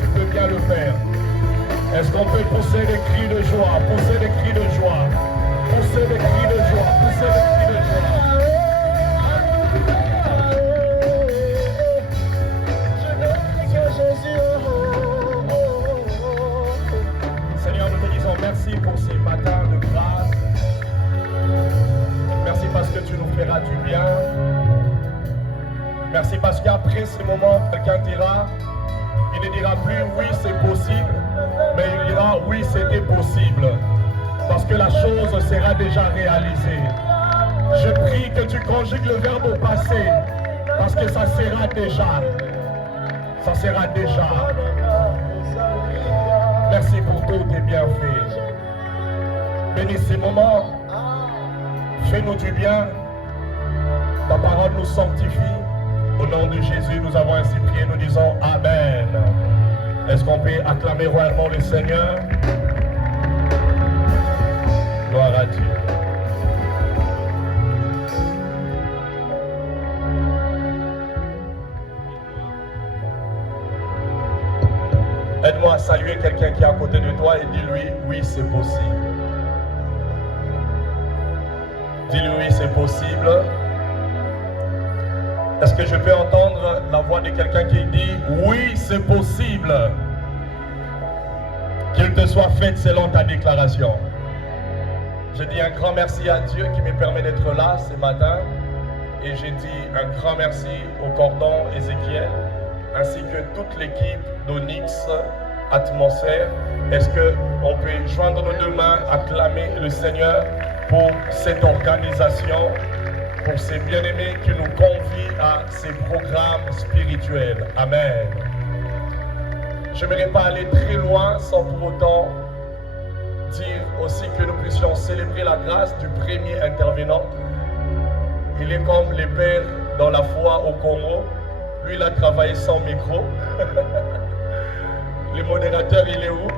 tu peux bien le faire. Est-ce qu'on peut pousser des cris de joie, pousser des cris de joie, pousser des cris de joie, pousser des cris de joie. Seigneur, nous te disons merci pour ces matins de grâce. Merci parce que tu nous feras du bien. Merci parce qu'après ces moments, quelqu'un dira, il ne dira plus oui c'est possible, mais il dira oui c'était possible. Parce que la chose sera déjà réalisée. Je prie que tu conjugues le verbe au passé, parce que ça sera déjà. Ça sera déjà. Merci pour tous tes bienfaits. Bénis ces moments. Fais-nous du bien. Ta parole nous sanctifie. Au nom de Jésus, nous avons ainsi prié. Nous disons Amen. Est-ce qu'on peut acclamer royalement le Seigneur? Gloire à Dieu. Aide-moi à saluer quelqu'un qui est à côté de toi et dis-lui, oui, c'est possible. Dis-lui, oui, c'est possible. Est-ce que je peux entendre la voix de quelqu'un qui dit, oui, c'est possible. Qu'il te soit fait selon ta déclaration. Je dis un grand merci à Dieu qui me permet d'être là ce matin. Et je dis un grand merci au cordon Ézéchiel, ainsi que toute l'équipe d'Onyx Atmosphère. Est-ce qu'on peut joindre nos deux mains, acclamer le Seigneur pour cette organisation, pour ces bien-aimés qui nous confient à ces programmes spirituels. Amen. Je n'aimerais pas aller très loin sans pour autant dire aussi que nous puissions célébrer la grâce du premier intervenant. Il est comme les pères dans la foi au Congo. Lui, il a travaillé sans micro. Le modérateur, il est où?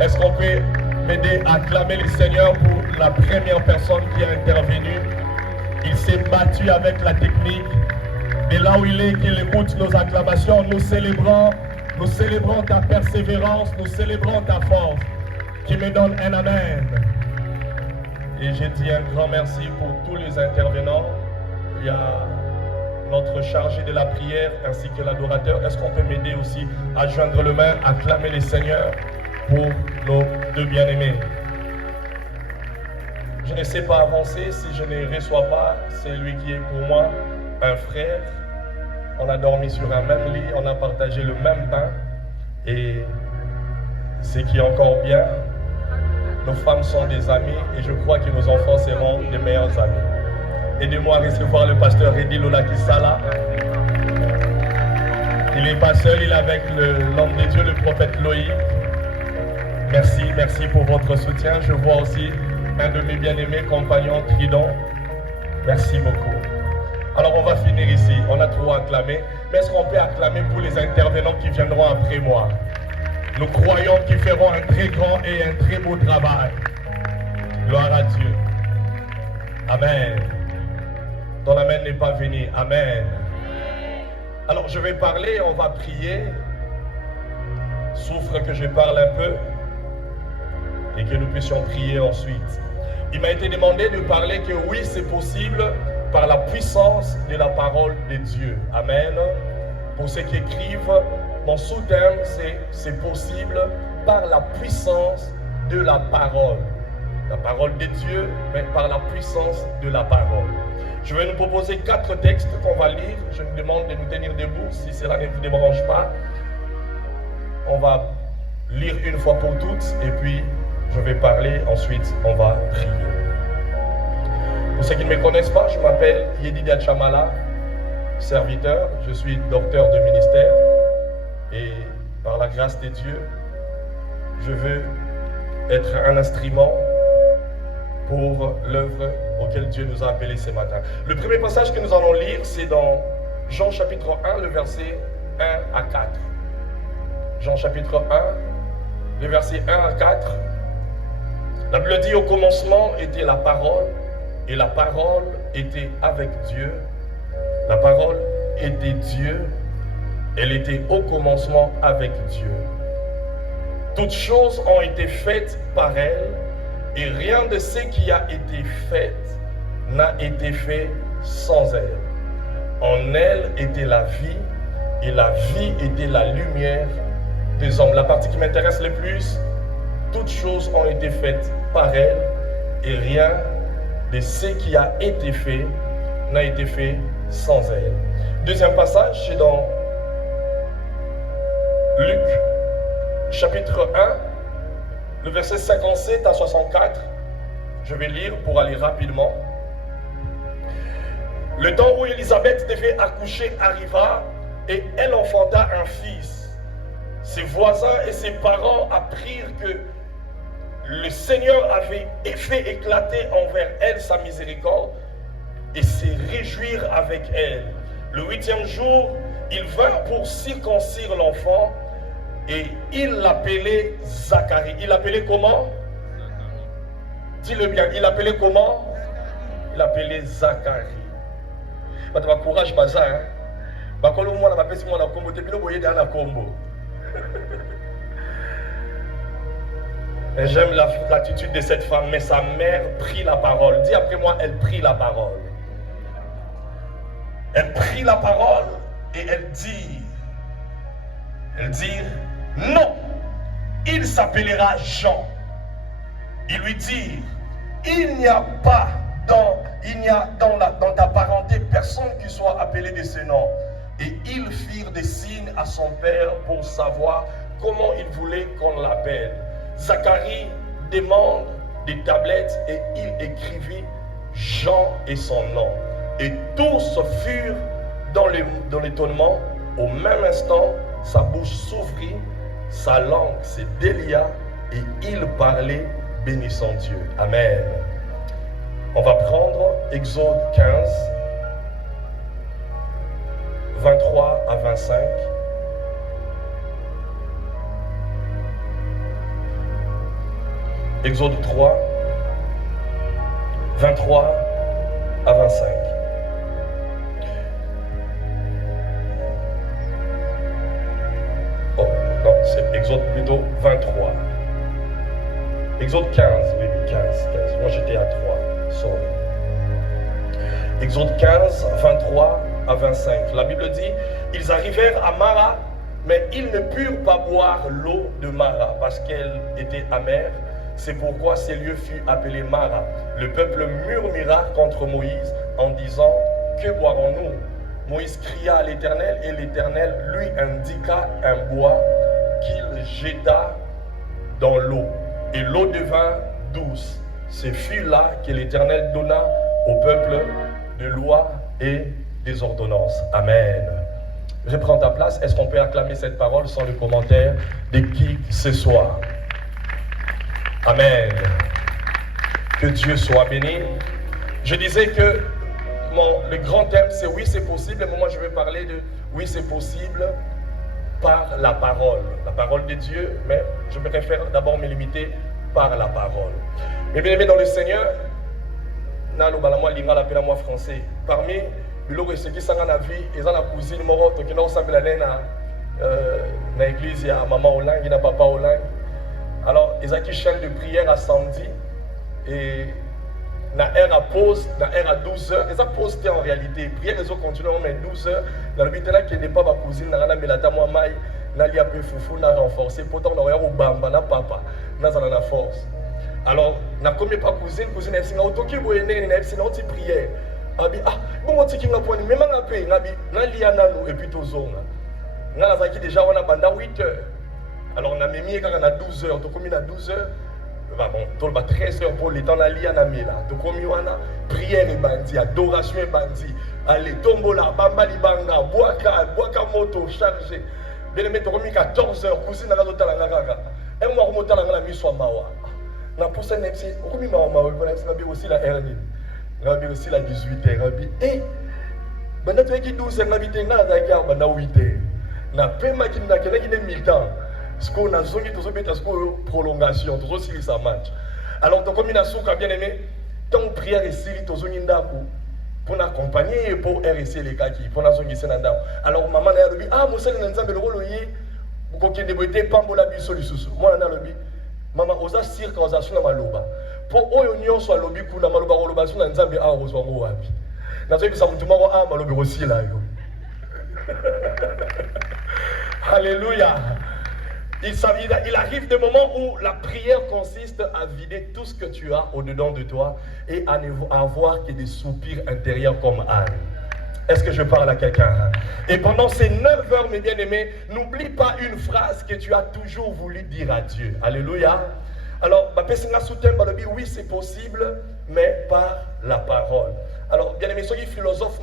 Est-ce qu'on peut m'aider à acclamer le Seigneur pour la première personne qui a intervenu? Il s'est battu avec la technique. Et là où il est, qu'il écoute nos acclamations, nous célébrons ta persévérance, nous célébrons ta force, qui me donne un amen. Et je dis un grand merci pour tous les intervenants. Il y a notre chargé de la prière ainsi que l'adorateur. Est-ce qu'on peut m'aider aussi à joindre le main, à acclamer les seigneurs pour nos deux bien-aimés? Je ne sais pas avancer si je ne reçois pas celui qui est pour moi un frère. On a dormi sur un même lit, on a partagé le même pain. Et ce qui est encore bien, nos femmes sont des amies et je crois que nos enfants seront des meilleurs amis. Aidez-moi à recevoir le pasteur Redi Lola Kisala. Il n'est pas seul, il est avec l'homme de Dieu, le prophète Loïc. Merci pour votre soutien. Je vois aussi un de mes bien-aimés compagnons, Tridon. Merci beaucoup. Alors on va finir ici, on a trop acclamé. Mais est-ce qu'on peut acclamer pour les intervenants qui viendront après moi? Nous croyons qu'ils feront un très grand et un très beau travail. Gloire à Dieu. Amen. Ton amen n'est pas venu. Amen. Alors je vais parler, on va prier. Souffre que je parle un peu et que nous puissions prier ensuite. Il m'a été demandé de parler que oui, c'est possible par la puissance de la parole de Dieu. Amen. Pour ceux qui écrivent, mon sous-thème, c'est possible par la puissance de la parole. La parole de Dieu, mais par la puissance de la parole. Je vais nous proposer 4 textes qu'on va lire. Je vous demande de nous tenir debout si cela ne vous dérange pas. On va lire une fois pour toutes et puis je vais parler, ensuite on va prier. Pour ceux qui ne me connaissent pas, je m'appelle Yedidia Chamala, serviteur, je suis docteur de ministère et par la grâce de Dieu, je veux être un instrument pour l'œuvre auquel Dieu nous a appelés ce matin. Le premier passage que nous allons lire, c'est dans Jean chapitre 1, le verset 1 à 4. Jean chapitre 1, le verset 1 à 4. La Bible dit: au commencement était la parole, et la parole était avec Dieu. La parole était Dieu. Elle était au commencement avec Dieu. Toutes choses ont été faites par elle, et rien de ce qui a été fait n'a été fait sans elle. En elle était la vie, et la vie était la lumière des hommes. La partie qui m'intéresse le plus, toutes choses ont été faites par elle, et rien de ce qui a été fait n'a été fait sans elle. Deuxième passage, c'est dans Luc, chapitre 1, le verset 57 à 64. Je vais lire pour aller rapidement. Le temps où Élisabeth devait accoucher arriva, et elle enfanta un fils. Ses voisins et ses parents apprirent que le Seigneur avait fait éclater envers elle sa miséricorde et se réjouir avec elle. Le 8e jour, il vint pour circoncire l'enfant et il l'appelait Zacharie. Il l'appelait comment? Dis-le bien, il l'appelait comment? Il l'appelait Zacharie. Bah, courage, baza, hein? Bah, quand moi, on m'appelle mon combo, tu peux voyer dans la combo. J'aime l'attitude de cette femme, mais sa mère prit la parole. Dis après moi, elle prit la parole. Elle prit la parole et elle dit, non, il s'appellera Jean. Il lui dit, il n'y a pas dans ta parenté personne qui soit appelé de ce nom. Et ils firent des signes à son père pour savoir comment il voulait qu'on l'appelle. Zacharie demande des tablettes et il écrivit Jean et son nom. Et tous furent dans l'étonnement. Au même instant, sa bouche s'ouvrit, sa langue se délia et il parlait bénissant Dieu. Amen. On va prendre Exode 15, 23 à 25. Exode 3, 23 à 25. Oh, non, c'est Exode plutôt 23. Exode 15, oui, 15. Moi j'étais à 3, sorry. Exode 15, 23 à 25. La Bible dit, ils arrivèrent à Mara, mais ils ne purent pas boire l'eau de Mara parce qu'elle était amère. C'est pourquoi ce lieu fut appelé Mara. Le peuple murmura contre Moïse en disant, que boirons-nous? Moïse cria à l'Éternel et l'Éternel lui indiqua un bois qu'il jeta dans l'eau. Et l'eau devint douce. Ce fut là que l'Éternel donna au peuple de lois et des ordonnances. Amen. Reprends ta place. Est-ce qu'on peut acclamer cette parole sans le commentaire de qui que ce soit? Amen. Que Dieu soit béni. Je disais que le grand thème c'est oui c'est possible, mais moi je vais parler de oui c'est possible par la parole de Dieu, mais je préfère d'abord me limiter par la parole. Mais bien aimé dans le Seigneur, moi français, parmi ce qui sont dans la vie, ils ont la cousine morote qui n'a pas dans l'église, il y a maman Hollande, il y a papa Hollande. Alors, ils ont une chaîne de prière à samedi et na heure à pause, na heure à 12h, ils ont posté en réalité. Prière, ils ont continué à 12h. Dans le but là, qui n'est pas ma cousine, na la melata moi maï, na li a peu foufou, na renforcé. Pourtant, on a au bamba, na papa, na zana la force. Alors, na comme pas cousine, elle s'est autoki boyene, elle s'est auti prière. Abi ah, bon on tiki na point, même na paix, na bi, na li anano et puis tozonga. Na la zaki déjà on a banda 8h. Alors on a mis quand on a 12h, on a commis à 12h. Bon, 13h pour le temps d'aller à la mila. Donc, comme il y a prière et bandit, adoration et bandit, allez, tombola, bamba libanga, boaka moto, chargé. Bien aimé, tu as mis 14h, cousine à la Talanga. Et moi, je suis la mise sur Mawa. Na pour ça, je suis aussi la RN. Je aussi la 18h. Et, je suis 12h, je suis 8h. Na pema qui n'a militant. Ce qu'on a zone, tout ça, prolongation, tout ça, ça match. Alors, donc, comme il a souka bien aimé, tant prière et sili, tout ça, pour accompagner pour RSC les cas qui pour la zone Nanda. Alors maman a dit ah moi c'est l'ensemble le rôle yi ko kende boité pambola biso lisusu. Moi na lobi maman oza cirque oza suna maloba. Pour oyo nyonso alobi kuna maloba koloba suna nzambe a ozwa ngo wapi. Na zo bisa mutu mako a malobi aussi là yo. Alléluia. Il arrive des moments où la prière consiste à vider tout ce que tu as au-dedans de toi et à avoir que des soupirs intérieurs comme Anne. Est-ce que je parle à quelqu'un? Et pendant ces 9 heures, mes bien-aimés, n'oublie pas une phrase que tu as toujours voulu dire à Dieu. Alléluia. Alors, oui, c'est possible, mais par la parole. Alors, bien-aimés, ceux qui philosophes,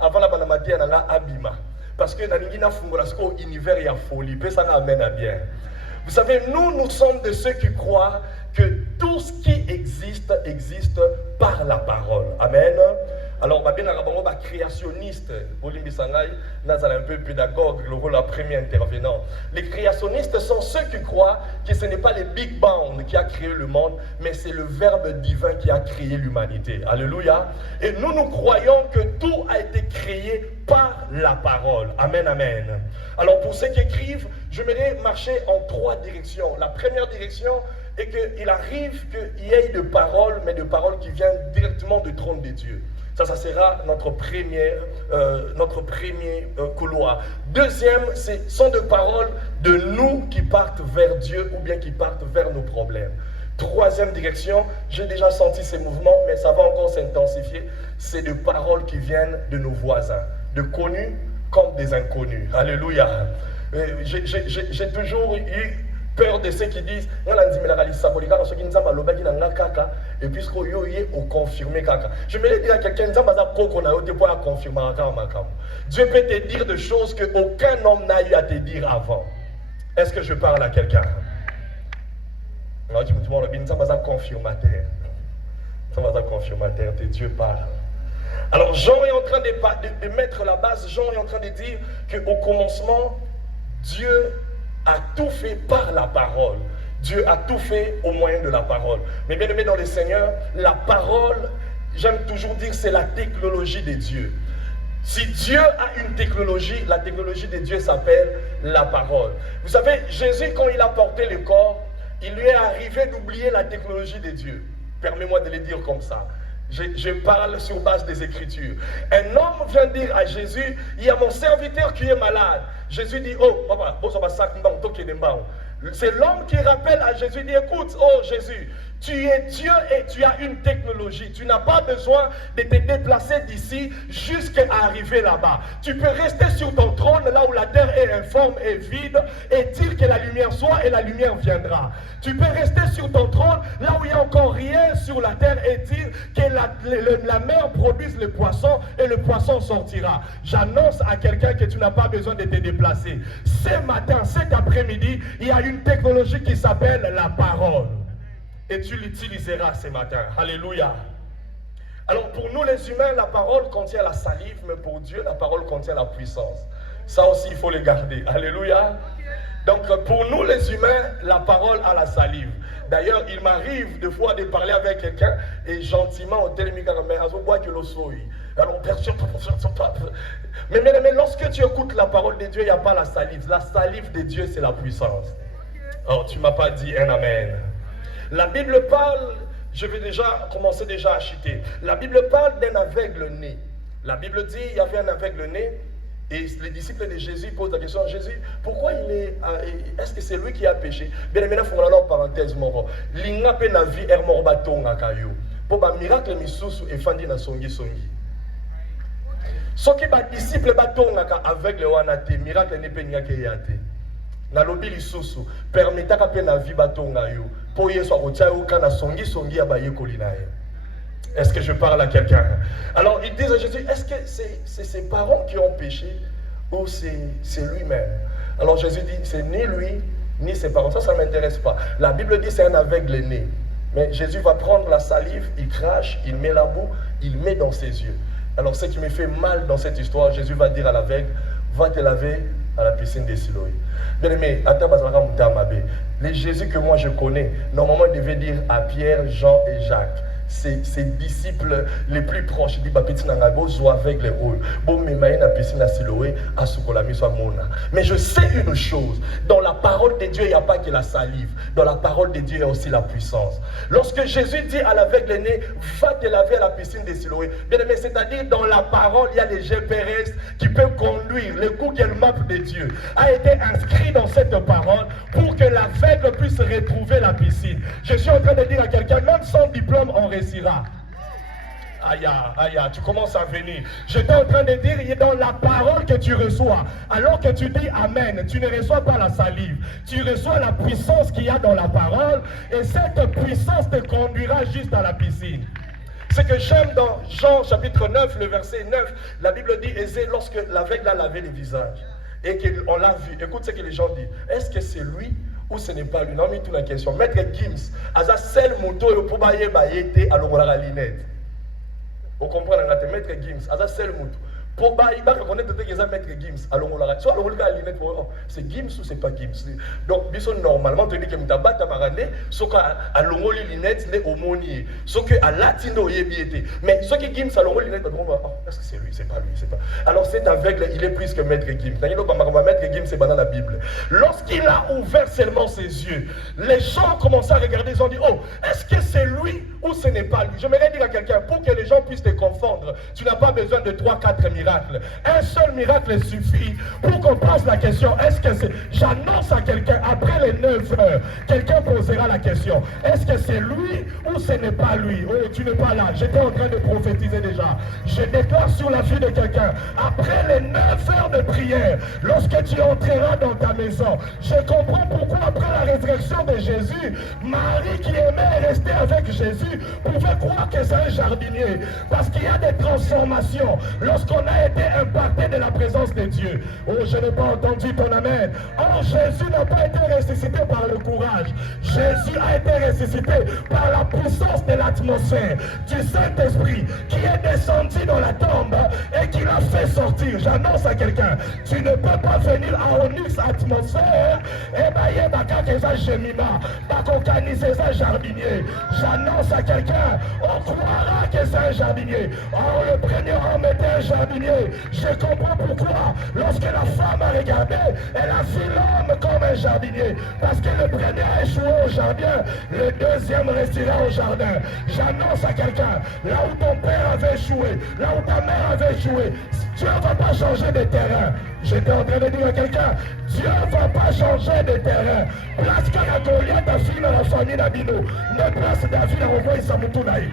avant la banamadia, abima. Parce que dans l'univers, il y a folie. Ça amène à bien. Vous savez, nous sommes de ceux qui croient que tout ce qui existe, existe par la parole. Amen. Alors, je suis créationniste. Je suis un peu pédagogue, le rôle de premier intervenant. Les créationnistes sont ceux qui croient que ce n'est pas le Big Bang qui a créé le monde, mais c'est le Verbe divin qui a créé l'humanité. Alléluia. Et nous croyons que tout a été créé par la parole. Amen, amen. Alors, pour ceux qui écrivent, je j'aimerais marcher en 3 directions. La première direction est qu'il arrive qu'il y ait de paroles, mais de paroles qui viennent directement du trône de Dieu. Ça sera notre premier couloir. Deuxième, ce sont des paroles de nous qui partent vers Dieu ou bien qui partent vers nos problèmes. Troisième direction, j'ai déjà senti ces mouvements, mais ça va encore s'intensifier. C'est des paroles qui viennent de nos voisins, de connus comme des inconnus. Alléluia. J'ai toujours eu peur de ceux qui disent et puis au confirmer kaka. Je me dire à quelqu'un Dieu peut te dire des choses que aucun homme n'a eu à te dire avant. Est-ce que je parle à quelqu'un? Confirmateur. Confirmateur, Dieu parle. Alors Jean est en train de mettre la base. Jean est en train de dire qu'au commencement, Dieu a tout fait par la parole. Dieu a tout fait au moyen de la parole. Mais bien aimé dans le Seigneur, la parole, j'aime toujours dire, c'est la technologie de Dieu. Si Dieu a une technologie, la technologie de Dieu s'appelle la parole. Vous savez, Jésus, quand il a porté le corps, il lui est arrivé d'oublier la technologie de Dieu. Permets-moi de le dire comme ça. Je parle sur base des Écritures. Un homme vient dire à Jésus, il y a mon serviteur qui est malade. Jésus dit, oh, papa, c'est l'homme qui rappelle à Jésus, dit, écoute, oh Jésus, tu es Dieu et tu as une technologie. Tu n'as pas besoin de te déplacer d'ici jusqu'à arriver là-bas. Tu peux rester sur ton trône, là où la terre est informe et vide, et dire que la lumière soit et la lumière viendra. Tu peux rester sur ton trône, là où il n'y a encore rien sur la terre, et dire que la mer produise le poisson et le poisson sortira. J'annonce à quelqu'un que tu n'as pas besoin de te déplacer. Ce matin, cet après-midi, il y a une technologie qui s'appelle la parole. Et tu l'utiliseras ce matin. Alléluia. Alors pour nous les humains, la parole contient la salive, mais pour Dieu, la parole contient la puissance. Ça aussi, il faut le garder. Alléluia. Donc pour nous les humains, la parole a la salive. D'ailleurs, il m'arrive des fois de parler avec quelqu'un et gentiment, au télémique, mais lorsque tu écoutes la parole de Dieu, il n'y a pas la salive. La salive de Dieu, c'est la puissance. Oh, tu ne m'as pas dit un amen. La Bible parle, je vais déjà commencer à chuter. La Bible parle d'un aveugle né. La Bible dit il y avait un aveugle né et les disciples de Jésus posent la question à Jésus, pourquoi est-ce que c'est lui qui a péché? Bien maintenant, il faut aller en parenthèse. L'inga pe na vie er morbatonga kayo. Pour ba miracle misusu e fandi na songi songi. Soki ba disciple batonga ka aveugle wana te miracle ne pe ngake yate. Na lobi lisusu permetaka pe na vie batonga yo. Est-ce que je parle à quelqu'un? Alors ils disent à Jésus, est-ce que c'est ses parents qui ont péché ou c'est lui-même? Alors Jésus dit, c'est ni lui ni ses parents. Ça ne m'intéresse pas. La Bible dit c'est un aveugle né. Mais Jésus va prendre la salive, il crache, il met la boue, il met dans ses yeux. Alors ce qui me fait mal dans cette histoire, Jésus va dire à l'aveugle, va te laver à la piscine des Siloé. Bien aimé, les Jésus que moi je connais, normalement il devait dire à Pierre, Jean et Jacques, ses disciples les plus proches. Il dit, petit nangabo, joue avec les rôles. Bon, mais maïna piscine à Siloé, à Soukolami, soit mona. Mais je sais une chose, dans la parole de Dieu, il n'y a pas que la salive. Dans la parole de Dieu, il y a aussi la puissance. Lorsque Jésus dit à l'aveugle né, va te laver à la piscine de Siloé, bien aimé, c'est-à-dire dans la parole, il y a les GPS qui peuvent conduire. Le Google Maps de Dieu a été inscrit dans cette parole pour que l'aveugle puisse retrouver la piscine. Je suis en train de dire à quelqu'un, même sans diplôme, on réussira. Aïe, aïe, tu commences à venir. J'étais en train de dire, il est dans la parole que tu reçois. Alors que tu dis Amen, tu ne reçois pas la salive. Tu reçois la puissance qu'il y a dans la parole. Et cette puissance te conduira juste à la piscine. Ce que j'aime dans Jean chapitre 9, le verset 9, la Bible dit, Aisé, lorsque l'aveugle a lavé le visage, et qu'on l'a vu, écoute ce que les gens disent. Est-ce que c'est lui ou ce n'est pas lui? Non, mais toute la question. Maître Gims, à seul moto, pour bailler, alors on a la lunette. Vous comprenez, Maître Gims, à seul moto. Pour bailler, il va reconnaître que c'est Maître Gims. Alors on l'a. Soit on a la lunette, c'est Gims ou c'est pas Gims. Donc, normalement, tu dis que tu as battu ta marane, sauf qu'à l'ongo les lunettes, c'est au monier. Sauf qu'à latino, il y a. Mais ce qui Gims, à l'ongo les lunettes, est-ce que c'est lui? C'est pas lui, c'est pas. Alors cet aveugle, il est plus que Maître Gims. Maître Gims, c'est dans la Bible. Lorsqu'il a ouvert seulement ses yeux, les gens commencent à regarder, ils ont dit, oh, est-ce que c'est lui ou ce n'est pas lui? J'aimerais dire à quelqu'un, pour que les gens puissent te confondre, tu n'as pas besoin de 3-4 miracles. Un seul miracle suffit pour qu'on pose la question, est-ce que c'est... J'annonce à quelqu'un, après les 9 heures, quelqu'un posera la question, est-ce que c'est lui ou ce n'est pas lui? Oh, tu n'es pas là, j'étais en train de prophétiser déjà. Je déclare sur la vie de quelqu'un, après les 9 heures de prière, lorsque tu entreras dans ta maison, je comprends pourquoi après la résurrection de Jésus, Marie qui aimait rester avec Jésus, pouvait croire que c'est un jardinier. Parce qu'il y a des transformations lorsqu'on a été impacté de la présence de Dieu. Oh, je n'ai pas entendu ton amen. Or, Jésus n'a pas été ressuscité par le courage. Jésus a été ressuscité par la puissance de l'atmosphère, du Saint-Esprit qui est descendu dans la tombe et qui l'a fait sortir. J'annonce à quelqu'un, tu ne peux pas venir à Onyx atmosphère et bailler bakakeza chemima, bakokaniser ça jardinier. J'annonce à quelqu'un, on croira que c'est un jardinier. Or, le premier homme était un jardinier. Je comprends pourquoi, lorsque la femme a regardé, elle a vu l'homme comme un jardinier. Parce que le premier a échoué au jardin, le deuxième restera au jardin. J'annonce à quelqu'un, là où ton père avait échoué, là où ta mère avait échoué, Dieu ne va pas changer de terrain. J'étais en train de dire à quelqu'un, Dieu ne va pas changer de terrain. Place qu'à Goliath a fini dans la famille d'Abino, ne place David à renvoyer sa moutoulaï.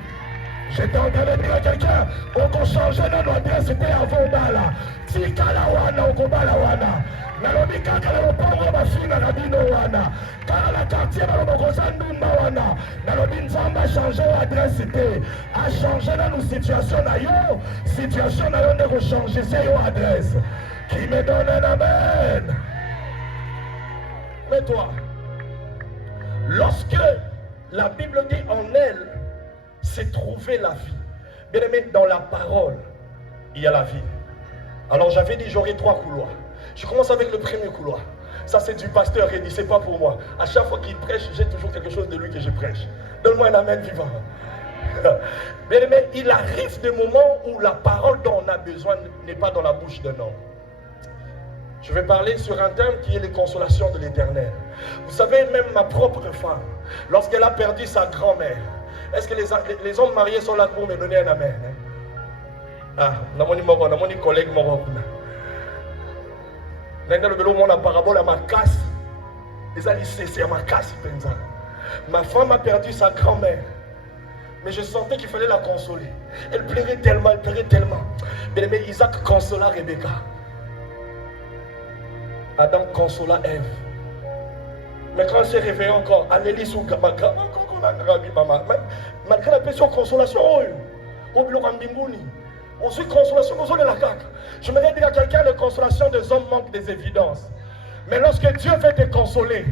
J'étais en train de dire à quelqu'un, on peut changer notre adresse, c'était avant Bala. Tika la wana, on combat la wana. Nalobi kaka la lopango bafina na bino wana. Car la quartier balobokosa ndumba wana. Nalobi nzamba a changé l'adresse, c'était a changé dans nos situations na yo. Situation na yo ne ko changer, c'est yo adresse. Qui me donne un amen? Mais toi, lorsque la Bible dit en elle, c'est trouver la vie. Bien aimé, dans la parole, il y a la vie. Alors j'avais dit, j'aurai 3 couloirs. Je commence avec le premier couloir. Ça c'est du pasteur Reddy, c'est pas pour moi. À chaque fois qu'il prêche, j'ai toujours quelque chose de lui que je prêche. Donne-moi un amen vivant. Bien aimé, il arrive des moments où la parole dont on a besoin n'est pas dans la bouche d'un homme. Je vais parler sur un thème qui est les consolations de l'Éternel. Vous savez, même ma propre femme, lorsqu'elle a perdu sa grand-mère, est-ce que les hommes mariés sont là pour me donner un amen? Ah, on a mon collègue Morok. On a parabole à ma casse. C'est à ma casse. Ma femme a perdu sa grand-mère. Mais je sentais qu'il fallait la consoler. Elle pleurait tellement, elle pleurait tellement. Mais Isaac consola Rebecca. Adam consola Ève. Mais quand elle s'est réveillée encore, Anélie sous Gamaka, malgré la pression consolation, on suit consolation, on de la caca. Je me dire à quelqu'un, la consolation des hommes manque des évidences. Mais lorsque Dieu veut te consoler,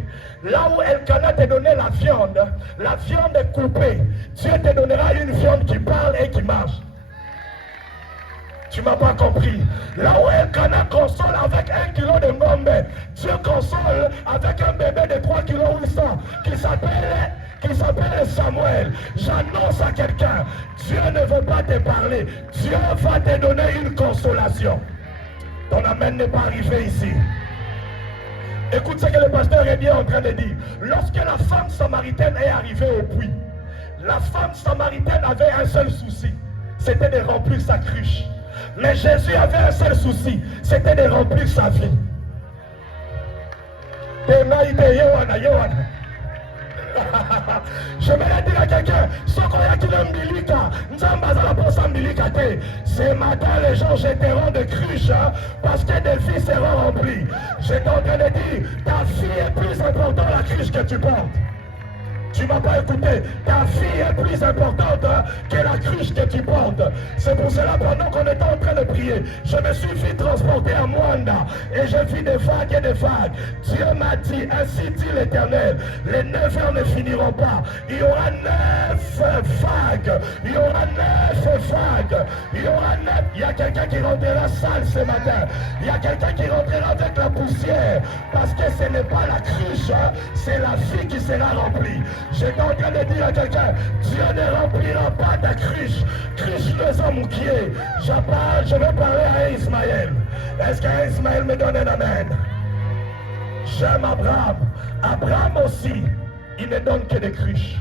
là où Elkanah te donné la viande est coupée. Dieu te donnera une viande qui parle et qui marche. Tu ne m'as pas compris. Là où Elkanah console avec 1 kilo de ngombe, Dieu console avec un bébé de 3 kg 800 qui s'appelle qui s'appelle Samuel. J'annonce à quelqu'un, Dieu ne veut pas te parler. Dieu va te donner une consolation. Ton amen n'est pas arrivé ici. Écoute ce que le pasteur est en train de dire. Lorsque la femme samaritaine est arrivée au puits, la femme samaritaine avait un seul souci, c'était de remplir sa cruche. Mais Jésus avait un seul souci, c'était de remplir sa vie. Je vais dire à quelqu'un, ce matin les gens jetteront de cruches parce que des vies seront remplies. J'étais en train de dire, ta vie est plus importante la cruche que tu portes. Tu ne m'as pas écouté. Ta vie est plus importante que la cruche que tu portes. C'est pour cela, pendant qu'on était en train de prier, je me suis fait transporter à Mwanda et j'ai vu des vagues et des vagues. Dieu m'a dit, ainsi dit l'Éternel, les 9 heures ne finiront pas. Il y aura 9 vagues. Il y aura 9 vagues. Il y aura 9. Il y a quelqu'un qui rentrera sale ce matin. Il y a quelqu'un qui rentrera avec la poussière. Parce que ce n'est pas la cruche, c'est la vie qui sera remplie. J'étais en train de dire à quelqu'un, Dieu ne remplira pas ta cruche. Cruche les hommes qui est. Je vais parler à Ismaël. Est-ce qu'Ismaël me donne un amen? J'aime Abraham. Abraham aussi, il ne donne que des cruches.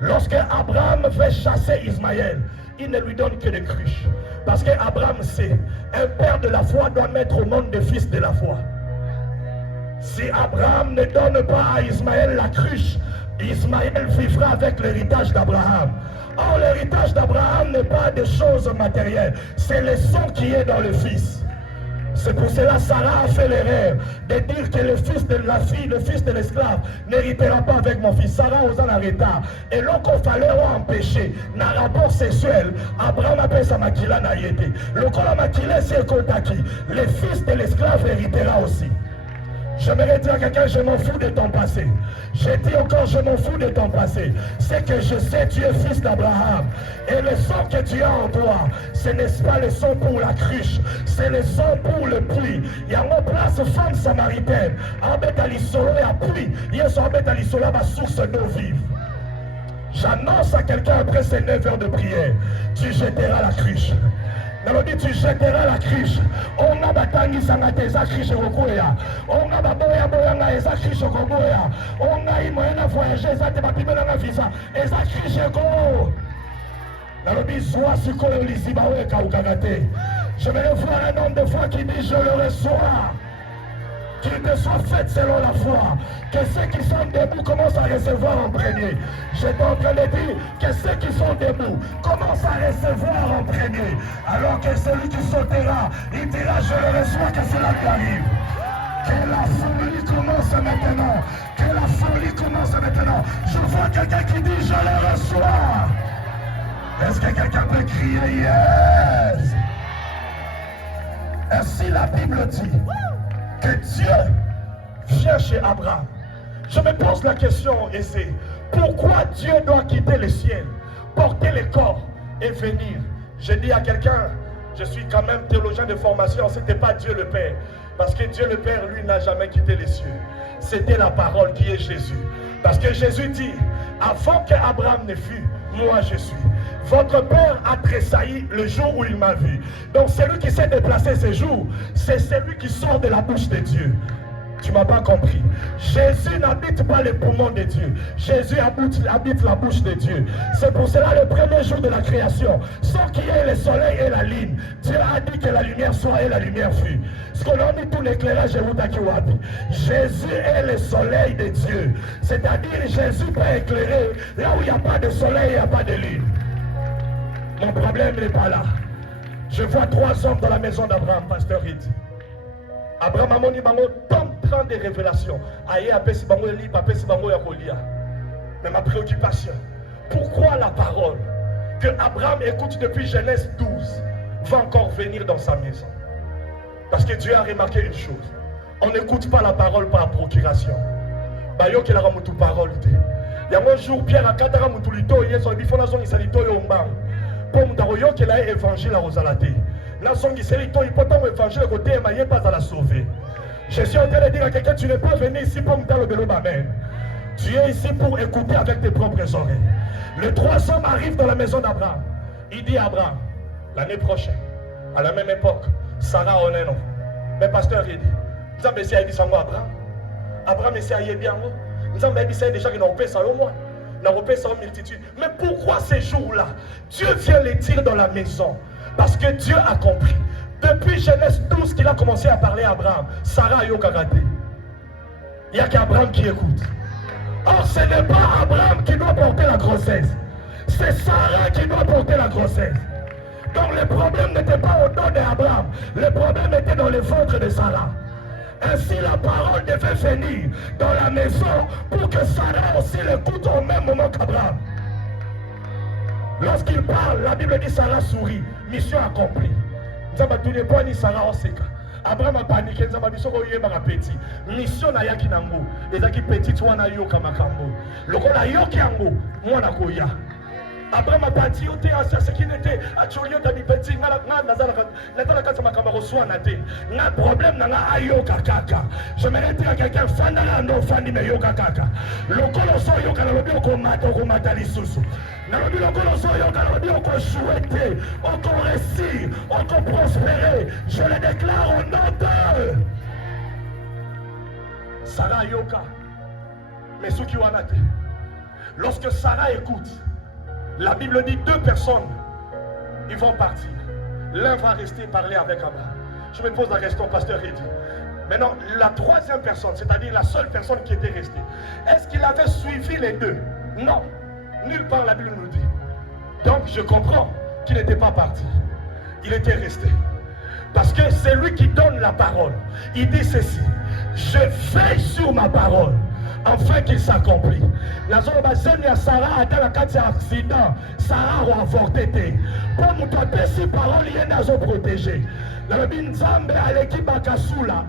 Lorsque Abraham fait chasser Ismaël, il ne lui donne que des cruches. Parce qu'Abraham sait, un père de la foi doit mettre au monde des fils de la foi. Si Abraham ne donne pas à Ismaël la cruche, Ismaël vivra avec l'héritage d'Abraham. Or, l'héritage d'Abraham n'est pas des choses matérielles, c'est le sang qui est dans le fils. C'est pour cela Sarah a fait l'erreur de dire que le fils de la fille, le fils de l'esclave, n'héritera pas avec mon fils. Sarah osa l'arrêta. Et lorsqu'il fallait empêcher un rapport sexuel, Abraham appelle sa makila na yete. Lorsqu'on a makila, c'est Kotaki. Le fils de l'esclave héritera aussi. J'aimerais dire à quelqu'un, je m'en fous de ton passé. J'ai dit encore, je m'en fous de ton passé. C'est que je sais, tu es fils d'Abraham. Et le sang que tu as en toi, ce n'est pas le sang pour la cruche, c'est le sang pour le puits. Il y a une place femme samaritaine. Abet alisolo et à puits. Il y a son abet alisolo à ma source d'eau vive. J'annonce à quelqu'un après ces 9 heures de prière, tu jetteras la cruche. Tu jetteras la cruche. On a batangi sangate eza cruche kokoya. On a baboya boyanga eza cruche kokoya. On a imoyena voyager eza te bapimela na visa eza cruche ko. Nalobi sois sikoyo liziba weka ukagate. Je vais voir un homme de foi qui dit je le reçois. Qu'il te soit fait selon la foi. Que ceux qui sont debout commencent à recevoir en premier. J'étais en train de dire que ceux qui sont debout commencent à recevoir en premier. Alors que celui qui sautera, il dira je le reçois, que cela lui arrive. Que la folie commence maintenant. Que la folie commence maintenant. Je vois quelqu'un qui dit je le reçois. Est-ce que quelqu'un peut crier yes? Ainsi la Bible dit que Dieu vient chez Abraham. Je me pose la question et c'est pourquoi Dieu doit quitter le ciel, porter le corps et venir. Je dis à quelqu'un, je suis quand même théologien de formation, ce n'était pas Dieu le Père. Parce que Dieu le Père, lui, n'a jamais quitté les cieux. C'était la parole qui est Jésus. Parce que Jésus dit, avant qu'Abraham ne fût, moi je suis. Votre père a tressailli le jour où il m'a vu. Donc celui qui s'est déplacé ce jour, c'est celui qui sort de la bouche de Dieu. Tu ne m'as pas compris. Jésus n'habite pas les poumons de Dieu. Jésus habite la bouche de Dieu. C'est pour cela le premier jour de la création, sans qu'il y ait le soleil et la lune, Dieu a dit que la lumière soit et la lumière fut. Ce qu'on a mis tout l'éclairage et Wutakiwati. Jésus est le soleil de Dieu. C'est-à-dire Jésus peut éclairer là où il n'y a pas de soleil et il n'y a pas de lune. Mon problème n'est pas là. Je vois 3 hommes dans la maison d'Abraham, pasteur Reed. Abraham a moni bango tant de révélations. Aïe apesi bango li, apesi bango ya kolia. Mais ma préoccupation, pourquoi la parole que Abraham écoute depuis Genèse 12 va encore venir dans sa maison? Parce que Dieu a remarqué une chose. On n'écoute pas la parole par procuration. Bayo qui la ramutu parole. Il y a un jour Pierre a katara mutu lito yeso bifona zongi salito yo mbang. Comme Daroyo qui a évangile à Rosalate. La zongi salito il peut pas évangile côté mais pas à la sauver. Je suis en train de dire à quelqu'un, tu n'es pas venu ici pour me dire le bélo amen. Tu es ici pour écouter avec tes propres oreilles. Le 3 hommes arrivent dans la maison d'Abraham. Il dit à Abraham, l'année prochaine, à la même époque, Sarah en est non. Mais pasteur, il dit, nous avons essayé de dire Abraham. Abraham essayé bien. Nous avons essayé déjà qu'ils n'ont pas ça au moins. Nous n'avons pas ça en multitude. Mais pourquoi ces jours-là, Dieu vient les dire dans la maison? Parce que Dieu a compris. Depuis Genèse 12 qu'il a commencé à parler à Abraham, Sarah a eu karaté. Il n'y a qu'Abraham qui écoute. Or, ce n'est pas Abraham qui doit porter la grossesse. C'est Sarah qui doit porter la grossesse. Donc le problème n'était pas au dos d'Abraham. Le problème était dans le ventre de Sarah. Ainsi la parole devait venir dans la maison pour que Sarah aussi l'écoute au même moment qu'Abraham. Lorsqu'il parle, la Bible dit Sarah sourit. Mission accomplie. Nous avons tout pas ni Sarah Oseka. Abraham a paniqué, nous avons dit petit. Mission na yaki nango. Ezaki petit wana yo kamakambo. Lokola yo kiango, mwana koya. Abraham a pas dit ce qui n'était à Tcholion d'ami petit. N'a pas makamaro soit naté. N'a problème n'a ayo kakaka. Je me dire à quelqu'un fandala no fandi me yo kakaka. Lokolo so yo kalobi ko mata lisusu. Nalobi lokolo so yo kalobi ko chouetter, ko réussir, ko prospérer. Je le déclare au nom de Sarah Yoka. Mais ceux qui ont naté. Lorsque Sarah écoute, la Bible dit 2 personnes, ils vont partir. L'un va rester parler avec Abraham. Je me pose la question, pasteur Eddy. Maintenant, la 3e personne, c'est-à-dire la seule personne qui était restée, est-ce qu'il avait suivi les 2? Non. Nulle part la Bible nous dit. Donc je comprends qu'il n'était pas parti. Il était resté. Parce que c'est lui qui donne la parole. Il dit ceci. Je veille sur ma parole. Afin qu'il s'accomplit. La zone basée à Sarah a dans la carte accident. Sarah a avorté. Pour nous taper ces paroles, il y a des protégés. La Bible Nzambe à l'équipe Bakasula.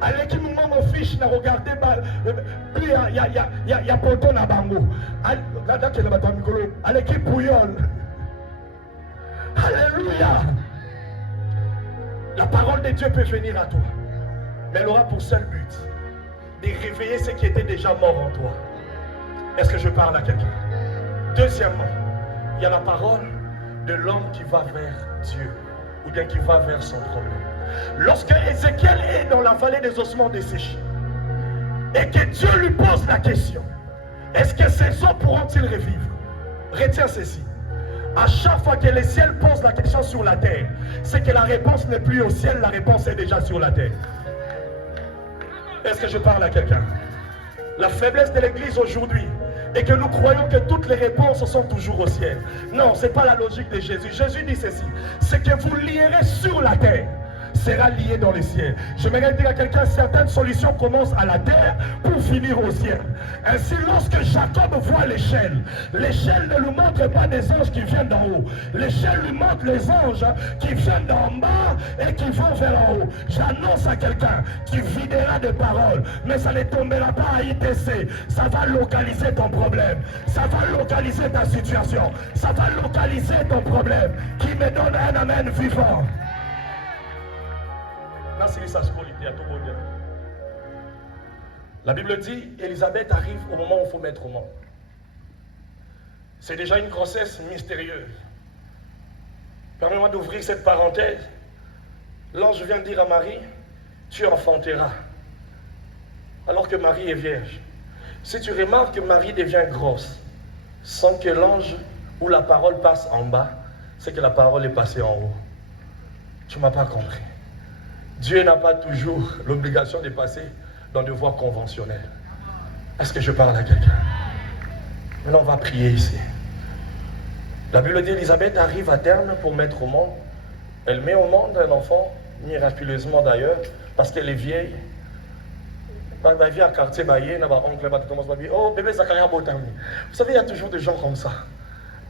À l'équipe maman fiche n'a regardé puis il y a poto na bango. À l'équipe Pouyol. Alléluia. La parole de Dieu peut venir à toi. Mais elle aura pour seul but de réveiller ce qui était déjà mort en toi. Est-ce que je parle à quelqu'un? Deuxièmement, il y a la parole de l'homme qui va vers Dieu ou bien qui va vers son problème. Lorsque Ézéchiel est dans la vallée des ossements desséchés et que Dieu lui pose la question, est-ce que ces os pourront-ils revivre? Retiens ceci. À chaque fois que le ciel pose la question sur la terre, c'est que la réponse n'est plus au ciel, la réponse est déjà sur la terre. Est-ce que je parle à quelqu'un? La faiblesse de l'église aujourd'hui est que nous croyons que toutes les réponses sont toujours au ciel. Non, ce n'est pas la logique de Jésus. Jésus dit ceci, c'est que vous lierez sur la terre sera lié dans les ciels. Je vais dire à quelqu'un, certaines solutions commencent à la terre pour finir au ciel. Ainsi, lorsque Jacob voit l'échelle, l'échelle ne lui montre pas des anges qui viennent d'en haut. L'échelle lui montre les anges qui viennent d'en bas et qui vont vers en haut. J'annonce à quelqu'un qui videra de paroles, mais ça ne tombera pas à ITC. Ça va localiser ton problème. Ça va localiser ta situation. Ça va localiser ton problème. Qui me donne un amen vivant. La Bible dit, Élisabeth arrive au moment où il faut mettre au monde. C'est déjà une grossesse mystérieuse. Permets-moi d'ouvrir cette parenthèse. L'ange vient dire à Marie, tu enfanteras, alors que Marie est vierge. Si tu remarques que Marie devient grosse, sans que l'ange ou la parole passe en bas, c'est que la parole est passée en haut. Tu ne m'as pas compris. Dieu n'a pas toujours l'obligation de passer dans des voies conventionnelles. Est-ce que je parle à quelqu'un? Maintenant, on va prier ici. La Bible dit Élisabeth arrive à terme pour mettre au monde. Elle met au monde un enfant, miraculeusement d'ailleurs, parce qu'elle est vieille. Ma vie à quartier Baye, oh bébé Zakaria Botami. Vous savez, il y a toujours des gens comme ça.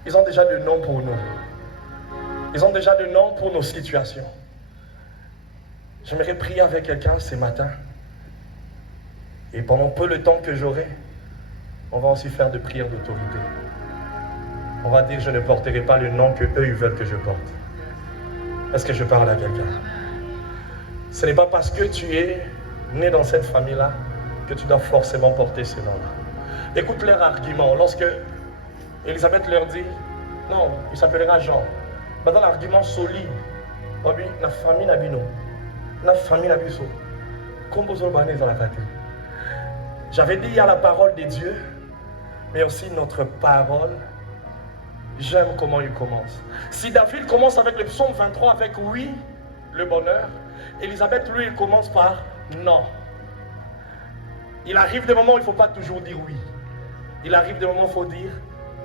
Ils ont déjà de noms pour nous. Ils ont déjà de noms pour nos situations. J'aimerais prier avec quelqu'un ce matin. Et pendant peu le temps que j'aurai, on va aussi faire de prières d'autorité. On va dire, je ne porterai pas le nom que eux ils veulent que je porte. Est-ce que je parle à quelqu'un? Ce n'est pas parce que tu es né dans cette famille-là que tu dois forcément porter ce nom-là. Écoute leur argument. Lorsque Élisabeth leur dit, non, il s'appellera Jean. Dans l'argument solide, la famille n'a bino. La famille n'a biso. J'avais dit, il y a la parole de Dieu, mais aussi notre parole. J'aime comment il commence. Si David commence avec le psaume 23 avec oui, le bonheur, Élisabeth, lui, il commence par non. Il arrive des moments où il ne faut pas toujours dire oui. Il arrive des moments où il faut dire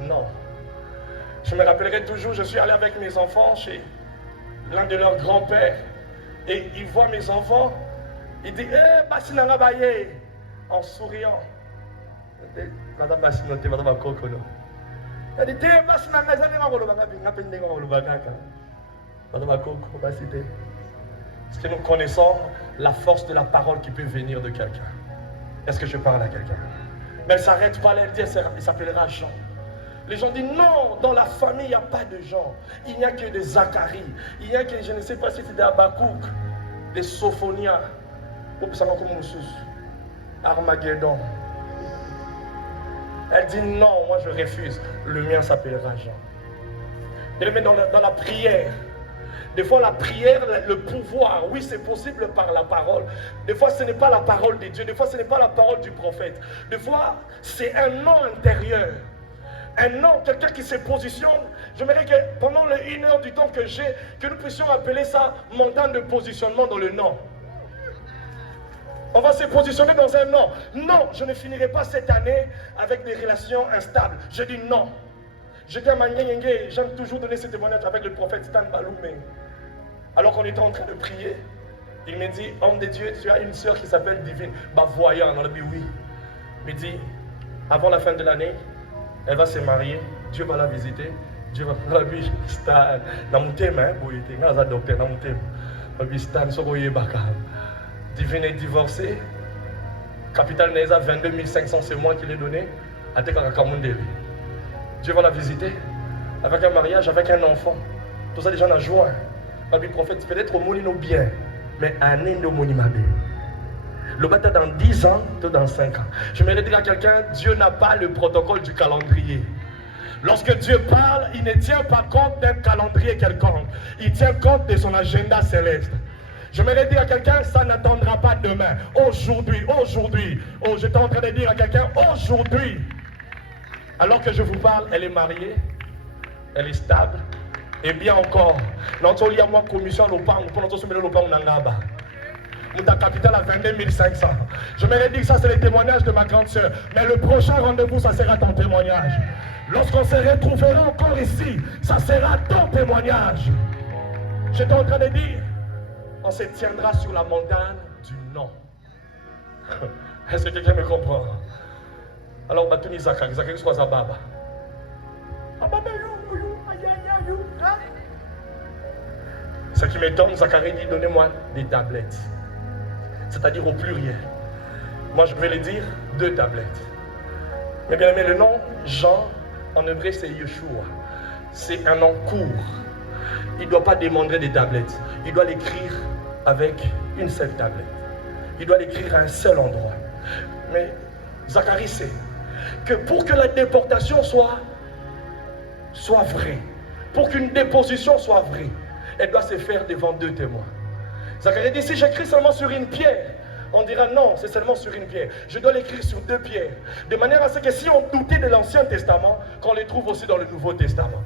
non. Je me rappellerai toujours, je suis allé avec mes enfants chez l'un de leurs grands-pères et il voit mes enfants, il dit Bassinanga Baye en souriant. Madame Bassinote, Madame Kokono. Elle dit Bassinanga Zanema Rolobanga, Napendenga Rolobanga. Madame Koko, Bassité. Est-ce que nous connaissons la force de la parole qui peut venir de quelqu'un? Est-ce que je parle à quelqu'un? Mais elle ne s'arrête pas, elle dit, il s'appellera Jean. Les gens disent non, dans la famille, il n'y a pas de Jean. Il n'y a que des Zacharie. Il n'y a que, je ne sais pas si c'est des Habakkuk, des Sophonia, Armageddon. Elle dit non, moi je refuse. Le mien s'appellera Jean. Et le met dans la prière. Des fois, la prière, le pouvoir, oui, c'est possible par la parole. Des fois, ce n'est pas la parole de Dieu. Des fois, ce n'est pas la parole du prophète. Des fois, c'est un nom intérieur. Un nom, quelqu'un qui se positionne. J'aimerais que pendant les 1 heure du temps que j'ai, que nous puissions appeler ça mon temps de positionnement dans le nom. On va se positionner dans un nom. Non, je ne finirai pas cette année avec des relations instables. Je dis non. Je dis à Mangenge, j'aime toujours donner ce témoignage avec le prophète Stan Baloumé. Alors qu'on était en train de prier, il me dit, homme de Dieu, tu as une soeur qui s'appelle Divine. Bah voyant, on a dit oui. Il me dit, avant la fin de l'année, elle va se marier, Dieu va la visiter. Dieu va la visiter. Stan, dans mon thème, il y a un docteur dans mon thème. Stan, Divine est divorcée. Capital Neza, 22 500, c'est moi qui l'ai donné. À Tekakakamundeli. Dieu va la visiter avec un mariage, avec un enfant. Tout ça, les gens ont joie. Le prophète, peut-être au monde bien, mais un endo monimabe. Le bâtard dans 10 ans, tout dans 5 ans. Je me dire à quelqu'un, Dieu n'a pas le protocole du calendrier. Lorsque Dieu parle, il ne tient pas compte d'un calendrier quelconque. Il tient compte de son agenda céleste. Je me dire à quelqu'un, ça n'attendra pas demain. Aujourd'hui. Oh, j'étais en train de dire à quelqu'un, aujourd'hui. Alors que je vous parle, elle est mariée, elle est stable, et bien encore, notre lieu à moi commission l'opang, pour notre sommet l'opang n'angaba. Mouta capital à 22 500. Je me dit que ça c'est le témoignage de ma grande soeur, mais le prochain rendez-vous, ça sera ton témoignage. Lorsqu'on se retrouvera encore ici, ça sera ton témoignage. J'étais en train de dire, on se tiendra sur la montagne du non. Est-ce que quelqu'un me comprend? Alors, Batouni Zacharie soit Zababa. Ce qui m'étonne, Zacharie dit, donnez-moi des tablettes. C'est-à-dire au pluriel. Moi, je vais les dire, 2 tablettes. Mais bien aimé, le nom Jean, en hébreu, c'est Yeshua. C'est un nom court. Il ne doit pas demander des tablettes. Il doit l'écrire avec une seule tablette. Il doit l'écrire à un seul endroit. Mais Zacharie sait que pour que la déportation soit vraie, pour qu'une déposition soit vraie, elle doit se faire devant 2 témoins. Zacharie dit, si j'écris seulement sur une pierre, on dira non, c'est seulement sur une pierre. Je dois l'écrire sur 2 pierres. De manière à ce que si on doutait de l'Ancien Testament, qu'on les trouve aussi dans le Nouveau Testament.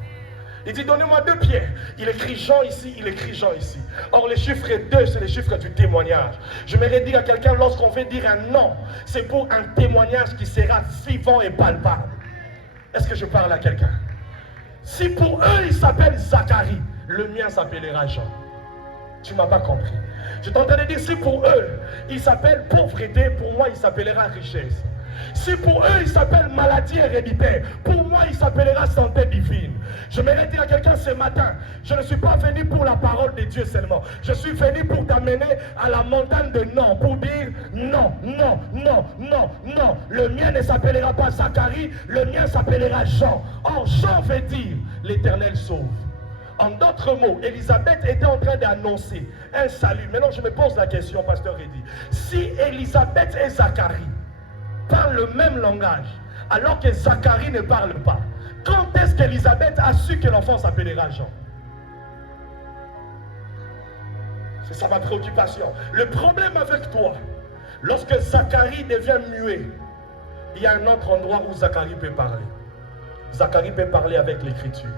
Il dit, donnez-moi 2 pierres. Il écrit Jean ici, il écrit Jean ici. Or, le chiffre 2, c'est le chiffre du témoignage. Je me dire à quelqu'un, lorsqu'on veut dire un non, c'est pour un témoignage qui sera vivant et palpable. Est-ce que je parle à quelqu'un? Si pour eux, il s'appelle Zacharie, le mien s'appellera Jean. Tu ne m'as pas compris. Je suis en train de dire, si pour eux, il s'appelle pauvreté, pour moi, il s'appellera richesse. Si pour eux, il s'appelle maladie héréditaire, pour moi, il s'appellera santé divine. Je vais dire à quelqu'un ce matin, je ne suis pas venu pour la parole de Dieu seulement. Je suis venu pour t'amener à la montagne de non, pour dire non, non, non, non, non. Le mien ne s'appellera pas Zacharie, le mien s'appellera Jean. Or, Jean veut dire l'Éternel sauve. En d'autres mots, Élisabeth était en train d'annoncer un salut. Maintenant, je me pose la question, pasteur Eddy. Si Élisabeth et Zacharie parle le même langage, alors que Zacharie ne parle pas. Quand est-ce qu'Élisabeth a su que l'enfant s'appellera Jean? C'est ça ma préoccupation. Le problème avec toi, lorsque Zacharie devient muet, il y a un autre endroit où Zacharie peut parler. Zacharie peut parler avec l'écriture.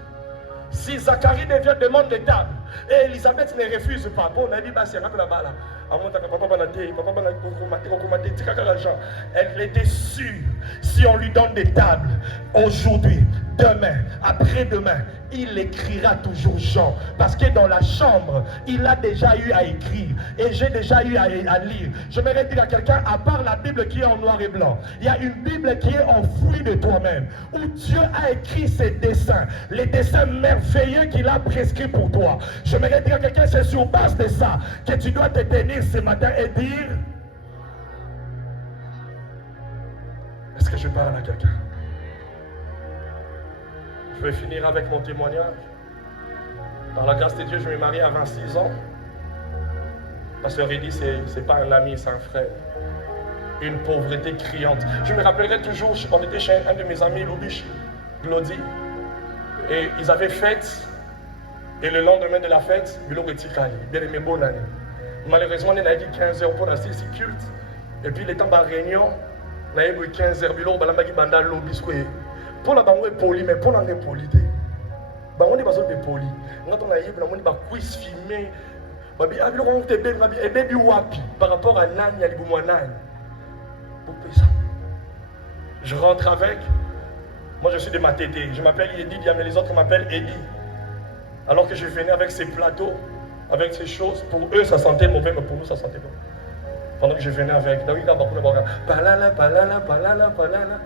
Si Zacharie demande des tables, et Élisabeth ne refuse pas, bon, on a dit, c'est un peu la balle. Elle était sûre, si on lui donne des tables, aujourd'hui, demain, après-demain, il écrira toujours Jean. Parce que dans la chambre, il a déjà eu à écrire. Et j'ai déjà eu à lire. Je m'aimerais dire à quelqu'un, à part la Bible qui est en noir et blanc, il y a une Bible qui est enfouie de toi-même. Où Dieu a écrit ses dessins. Les dessins merveilleux qu'il a prescrits pour toi. Je m'aimerais dire à quelqu'un, c'est sur base de ça que tu dois te tenir ce matin et dire, est-ce que je parle à quelqu'un? Je vais finir avec mon témoignage. Par la grâce de Dieu, je me marie à 26 ans. Pasteur Eddy, c'est pas un ami, c'est un frère. Une pauvreté criante. Je me rappellerai toujours, on était chez un de mes amis, Loubiche, Glody, et ils avaient fête. Et le lendemain de la fête, ils ont retiré. Bien aimé, bonne année. Malheureusement, on a dit 15 heures pour rester ici culte. Et puis, les temps de réunion, on a eu 15 heures. Ils ont dit que l'obisque. Pour la banque est poli, mais pour la banque est poli. On est pas poli. Quand on a eu, on a quiz filmé. Par rapport à Nani, à Liboumoanani. Je rentre avec. Moi, je suis de Matété. Je m'appelle Eddy, mais les autres m'appellent Eddy. Alors que je venais avec ces plateaux, avec ces choses, pour eux ça sentait mauvais, mais pour nous ça sentait bon. Pendant que je venais avec, palala, palala, palala, palala.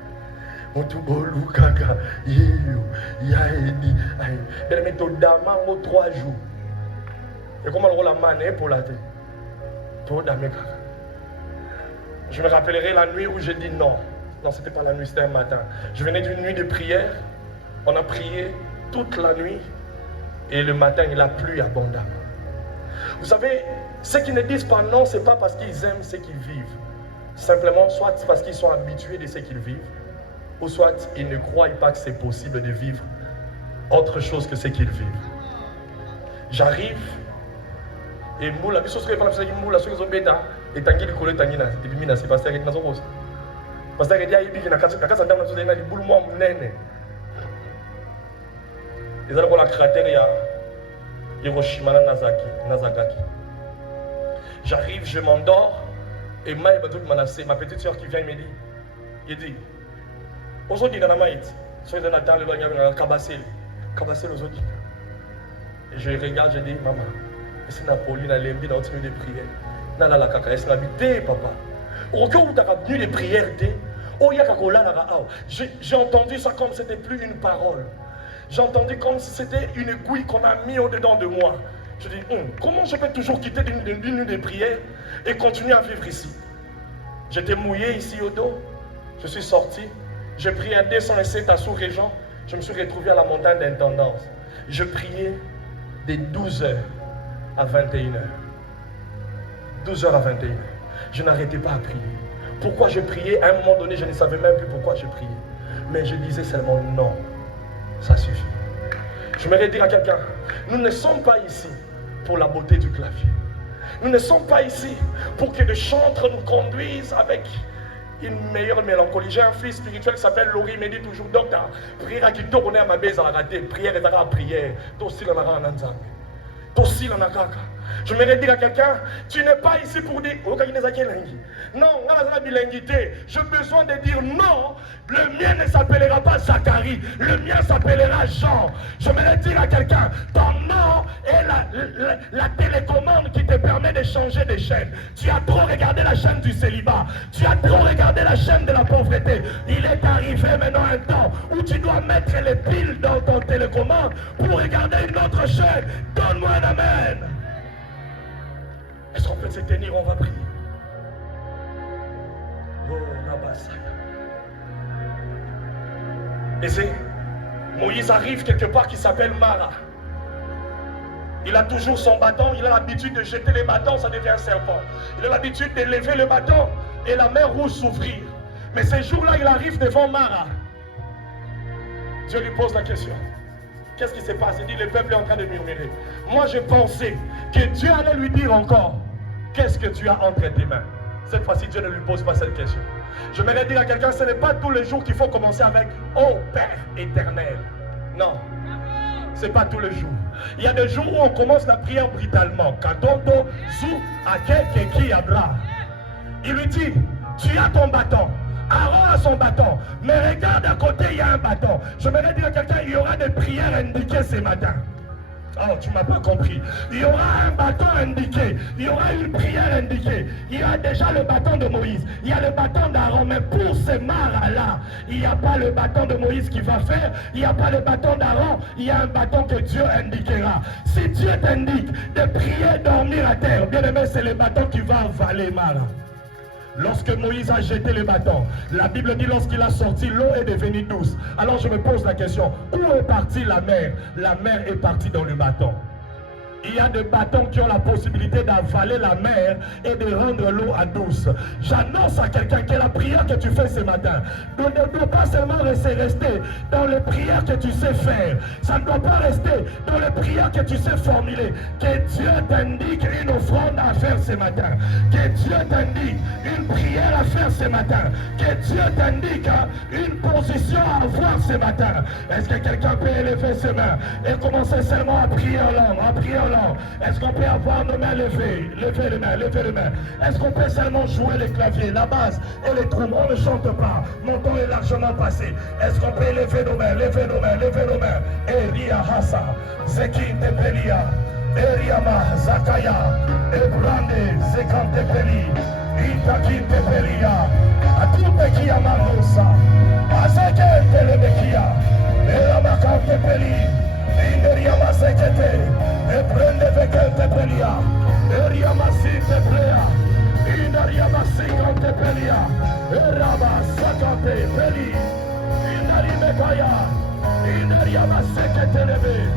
Motubolu kaka, ya Eddy, elle met au dama 3 jours. Et comment on la mané pour la tête? Tout damé kaka. Je me rappellerai la nuit où j'ai dit non. Non, c'était pas la nuit, c'était un matin. Je venais d'une nuit de prière. On a prié toute la nuit. Et le matin, il a plu abondamment. Vous savez, ceux qui ne disent pas non, ce n'est pas parce qu'ils aiment ce qu'ils vivent. Simplement, soit parce qu'ils sont habitués de ce qu'ils vivent, ou soit ils ne croient pas que c'est possible de vivre autre chose que ce qu'ils vivent. J'arrive, et moula, parce que ils ont la cratère Hiroshima Nagasaki. J'arrive, je m'endors et ma petite soeur qui vient me dit, il dit, aujourd'hui dans la maït, soit dans la table, il y a un cabassel aujourd'hui. Et je regarde, je dis, maman, c'est Napoli, na lembi, na tenue de prière, na la kaka, est-ce l'habité, papa? Au cas où tu as tenu de prière, j'ai entendu ça comme c'était plus une parole. J'ai entendu comme si c'était une aiguille qu'on a mis au-dedans de moi. Je dis, comment je peux toujours quitter une nuit de prière et continuer à vivre ici? J'étais mouillé ici au dos. Je suis sorti. J'ai prié à 207 à Sous-Régent. Je me suis retrouvé à la montagne d'intendance. Je priais de 12h à 21h. 12h à 21h. Je n'arrêtais pas à prier. Pourquoi je priais? À un moment donné, je ne savais même plus pourquoi je priais. Mais je disais seulement non. Ça suffit. Je voudrais dire à quelqu'un, nous ne sommes pas ici pour la beauté du clavier. Nous ne sommes pas ici pour que le chantre nous conduise avec une meilleure mélancolie. J'ai un fils spirituel qui s'appelle Laurie, il me dit toujours, docteur, prière qui tourne à ma baise à la rater, prière est à la prière. Aussi la nanzambe. Aussi la nakaka. Je voudrais dire à quelqu'un, tu n'es pas ici pour dire, non, j'ai besoin de dire non, le mien ne s'appellera pas Zacharie, le mien s'appellera Jean. Je voudrais dire à quelqu'un, ton nom est la télécommande qui te permet de changer de chaîne. Tu as trop regardé la chaîne du célibat, tu as trop regardé la chaîne de la pauvreté. Il est arrivé maintenant un temps où tu dois mettre les piles dans ton télécommande pour regarder une autre chaîne. Donne-moi un amen. Est-ce qu'on peut se tenir? On va prier. Oh, Nabasaya. Et c'est Moïse arrive quelque part qui s'appelle Mara. Il a toujours son bâton, il a l'habitude de jeter les bâtons, ça devient un serpent. Il a l'habitude de lever le bâton et la mer rouge s'ouvrir. Mais ces jours-là, il arrive devant Mara. Dieu lui pose la question. Qu'est-ce qui se passe? Il dit, le peuple est en train de murmurer. Moi, je pensais que Dieu allait lui dire encore, qu'est-ce que tu as entre tes mains? Cette fois-ci, Dieu ne lui pose pas cette question. Je m'aimerais dire à quelqu'un, ce n'est pas tous les jours qu'il faut commencer avec « Oh Père éternel ». Non, ce n'est pas tous les jours. Il y a des jours où on commence la prière brutalement. Kadondo, Zou, Ake, Keki, Abra. Il lui dit, tu as ton bâton. Aaron a son bâton. Mais regarde à côté, il y a un bâton. Je m'aimerais dire à quelqu'un, il y aura des prières indiquées ce matin. Oh, tu ne m'as pas compris. Il y aura un bâton indiqué. Il y aura une prière indiquée. Il y a déjà le bâton de Moïse. Il y a le bâton d'Aaron. Mais pour ces maras-là, il n'y a pas le bâton de Moïse qui va faire. Il n'y a pas le bâton d'Aaron. Il y a un bâton que Dieu indiquera. Si Dieu t'indique de prier, dormir à terre, bien aimé, c'est le bâton qui va avaler Mara. Lorsque Moïse a jeté le bâton, la Bible dit lorsqu'il a sorti, l'eau est devenue douce. Alors je me pose la question, où est partie la mer? La mer est partie dans le bâton. Il y a des bâtons qui ont la possibilité d'avaler la mer et de rendre l'eau à douce. J'annonce à quelqu'un que la prière que tu fais ce matin ne doit pas seulement rester dans les prières que tu sais faire. Ça ne doit pas rester dans les prières que tu sais formuler. Que Dieu t'indique une offrande à faire ce matin. Que Dieu t'indique une prière à faire ce matin. Que Dieu t'indique une position à avoir ce matin. Est-ce que quelqu'un peut élever ses mains et commencer seulement à prier en langue, à prier en langue? Est-ce qu'on peut avoir nos mains levées? Levez les mains, levez les mains. Est-ce qu'on peut seulement jouer les claviers, la basse et les trous? On ne chante pas. Mon temps est largement passé. Est-ce qu'on peut lever nos mains, lever nos mains, lever nos mains? Eria Hassa, Zekin Tepelia, Eriama, Zakaya, Ebrande, Zekan Tepeli, Itakin Tepelia, Atupekia Marosa, Azeken Telebekia, Eramakan Tepeli, Inderiama Sekete, Ebrende Vekel Tepelia, Eriama Sinteplia, Inderiama Sikan Tepelia, Erama Sakate Peli, Indarimekaya, Inderiama Sekete Lebe.